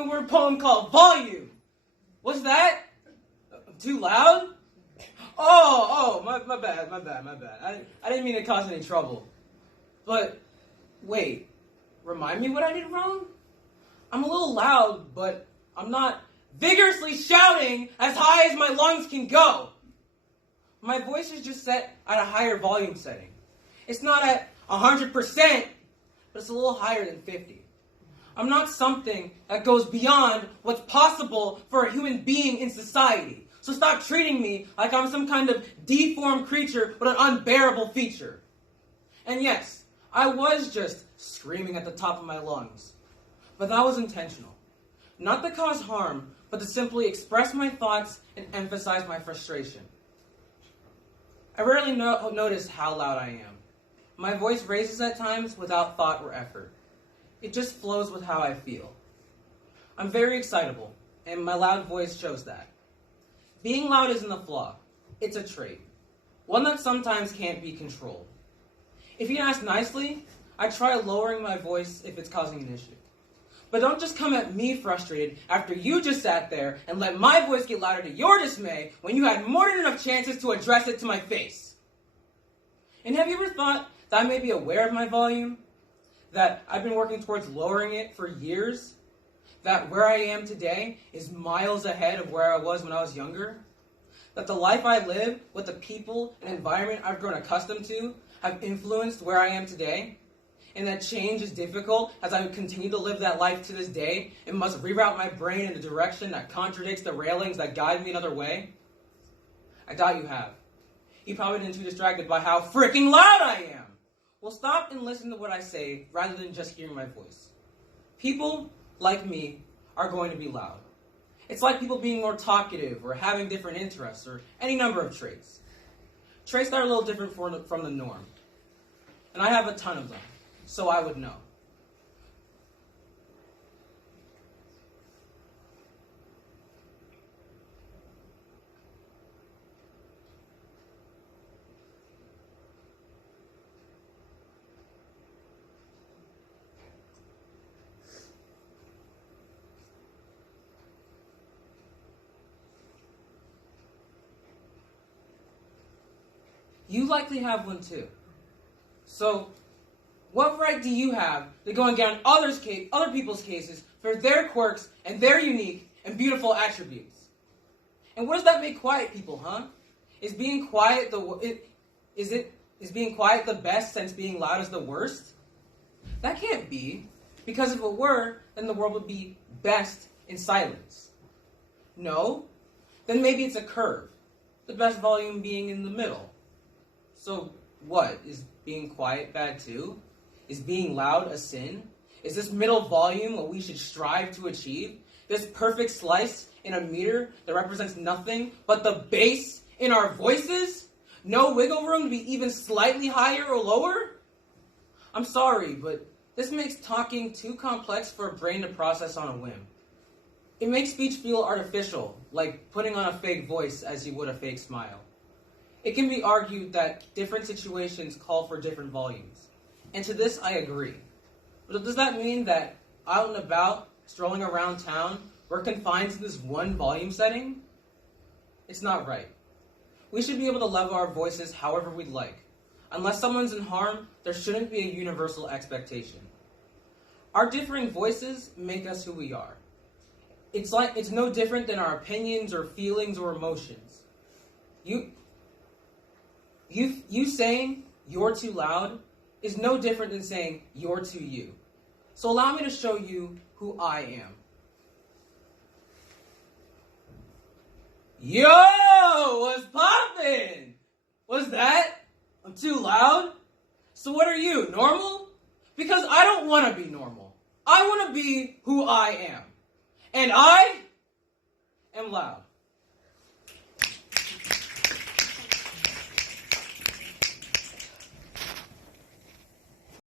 spoken word poem called Volume. What's that? Too loud? My bad. I didn't mean to cause any trouble. But, wait, remind me what I did wrong? I'm a little loud, but I'm not vigorously shouting as high as my lungs can go. My voice is just set at a higher volume setting. It's not at 100%, but it's a little higher than 50. I'm not something that goes beyond what's possible for a human being in society. So stop treating me like I'm some kind of deformed creature with an unbearable feature. And yes, I was just screaming at the top of my lungs. But that was intentional. Not to cause harm, but to simply express my thoughts and emphasize my frustration. I rarely notice how loud I am. My voice raises at times without thought or effort. It just flows with how I feel. I'm very excitable, and my loud voice shows that. Being loud isn't a flaw. It's a trait. One that sometimes can't be controlled. If you ask nicely, I try lowering my voice if it's causing an issue. But don't just come at me frustrated after you just sat there and let my voice get louder to your dismay when you had more than enough chances to address it to my face. And have you ever thought that I may be aware of my volume? That I've been working towards lowering it for years? That where I am today is miles ahead of where I was when I was younger? That the life I live with the people and environment I've grown accustomed to have influenced where I am today? And that change is difficult as I continue to live that life to this day and must reroute my brain in a direction that contradicts the railings that guide me another way? I doubt you have. You probably been too distracted by how freaking loud I am. Well, stop and listen to what I say rather than just hearing my voice. People, like me, are going to be loud. It's like people being more talkative or having different interests or any number of traits. Traits that are a little different from the norm. And I have a ton of them. So I would know. You likely have one too. So, what right do you have to go and get on other people's cases for their quirks and their unique and beautiful attributes? And what does that make quiet people, huh? Is being quiet is being quiet the best since being loud is the worst? That can't be, because if it were, then the world would be best in silence. No? Then maybe it's a curve, the best volume being in the middle. So what? Is being quiet bad too? Is being loud a sin? Is this middle volume what we should strive to achieve? This perfect slice in a meter that represents nothing but the bass in our voices? No wiggle room to be even slightly higher or lower? I'm sorry, but this makes talking too complex for a brain to process on a whim. It makes speech feel artificial, like putting on a fake voice as you would a fake smile. It can be argued that different situations call for different volumes. And to this, I agree. But does that mean that out and about, strolling around town, we're confined to this one volume setting? It's not right. We should be able to level our voices however we'd like. Unless someone's in harm, there shouldn't be a universal expectation. Our differing voices make us who we are. It's no different than our opinions or feelings or emotions. You saying you're too loud is no different than saying you're too you. So allow me to show you who I am. Yo, what's poppin'? What's that? I'm too loud? So what are you, normal? Because I don't want to be normal. I want to be who I am. And I am loud.